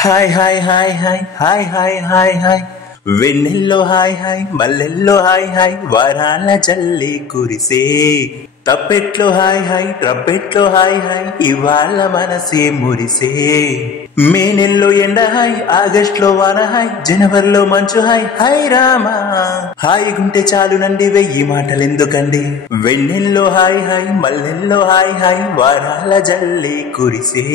hi hi hi hi hi hi hi hi వెన్నెల్లో hi hi మల్లెల్లో hi hi వరాల జల్లి కురిసే తప్పెట్లో hi hi ట్రప్పెట్లో hi hi ఇవాళ మనసే మురిసే మే నెల్లో ఎండ హాయ్ ఆగస్టులో వాన హాయ్ జనవరిలో మంచు హాయ్ హాయ్ రామా హాయ్ గుంటే చాలునండి వెయ్యి మాటలెందుకండి వెన్నెల్లో హాయ్ హాయ్ మల్లెల్లో హాయ్ హాయ్ వరాల జల్లి కురిసే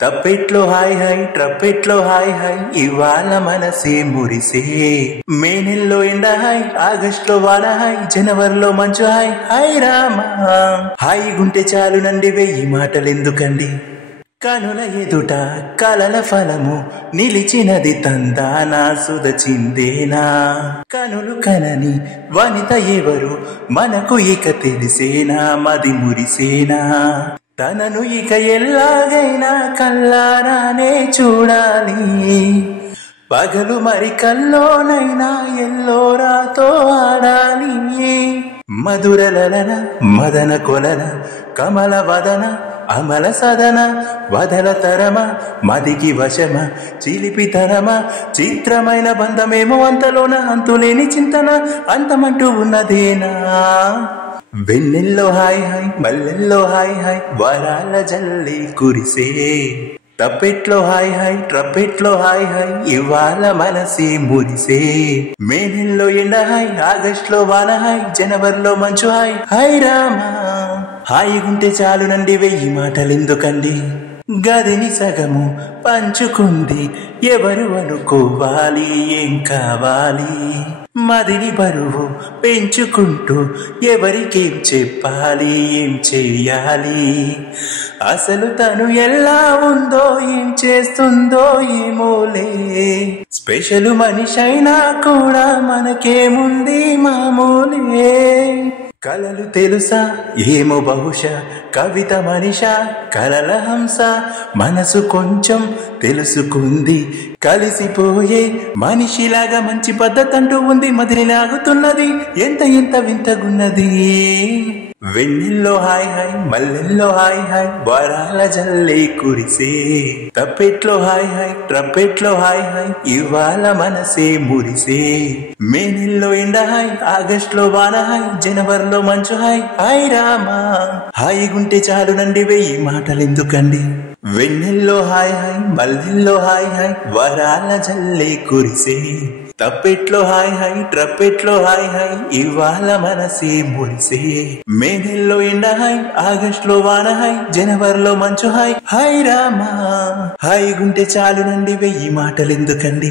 తప్పెట్లో హాయ్ హాయ్ ట్రప్పెట్లో హాయ్ హాయ్ ఇవాళ మనసే మురిసే మే నెల్లో ఎండ హాయ్ ఆగస్టులో వాన హాయ్ జనవరిలో మంచు హాయ్ హాయ్ రామా హాయ్ గుంటే చాలునండి వెయ్యి మాటలెందుకండి కనుల ఎదుట కలల ఫలము నిలిచినది తందానా సుదచిందేనా కనులు కనని వనిత ఎవరు మనకు ఇక తెలిసేనా మది మురిసేనా తనను ఇక ఎల్లాగైనా కల్లారానే చూడాలి పగలు మరి కల్లోనైనా ఎల్లోరాతో ఆడాలి మధురలన మదన కొలన కమల వదన అమల సదన వదల తరమ మదికి వశమ చిలిపితరమ చిత్రమైన బంధమేమో అంతలోన అంతులేని చింతన అంతమంటూ ఉన్నదేనా వెన్నెల్లో హాయ్ హాయ్ మల్లెల్లో హాయ్ హాయ్ వరాల జల్లి కురిసే తప్పెట్లో హాయ్ హాయ్ ట్రప్పెట్లో హాయ్ హాయ్ ఇవాళ మనసే మురిసే మే నెల్లో ఎండ హాయ్ ఆగస్టులో వాన హాయ్ జనవరిలో మంచు హాయ్ హాయ్ రామా హాయి గుంటే చాలునండి వెయ్యి మాటలెందుకండి గదిని సగము పంచుకుంది ఎవరు అనుకోవాలి ఏం కావాలి మదిని బరువు పెంచుకుంటూ ఎవరికేం చెప్పాలి ఏం చెయ్యాలి అసలు తను ఎలా ఉందో ఏం చేస్తుందో ఏమోలే స్పెషల్ మనిషైనా కూడా మనకేముంది మామూలే కలలు తెలుసా ఏమో బహుశా కవిత మనిషా కలల హంస మనసు కొంచెం తెలుసుకుంది కలిసిపోయే మనిషిలాగా మంచి పద్ధతి అంటూ ఉంది మదిని లాగుతున్నది ఎంత ఎంత వింతగున్నది వెన్నెల్లో హాయ్ హాయ్ మల్లెల్లో హాయ్ హాయ్ వరాల జల్లి కురిసే తప్పెట్లో హాయ్ హాయ్ ట్రప్పెట్లో హాయ్ హాయ్ ఇవాళ మనసే మురిసే మే నెల్లో ఎండ హాయ్ ఆగస్టులో వాన హాయ్ జనవరిలో మంచు హాయ్ హాయ్ రామా హాయి గుంటే చాలునండి వెయ్యి మాటలెందుకండి వెన్నెల్లో హాయ్ హాయ్ మల్లెల్లో హాయ్ హాయ్ వరాల జల్లి కురిసే తప్పెట్లో హాయ్ హాయ్ ట్రప్పెట్లో హాయ్ హాయ్ ఇవాళ మనసే మురిసే మే నెల్లో ఎండ హాయ్ ఆగస్టులో వాన హాయ్ జనవరిలో మంచు హాయ్ హాయ్ రామా హాయి గుంటే చాలునండి వెయ్యి మాటలెందుకండి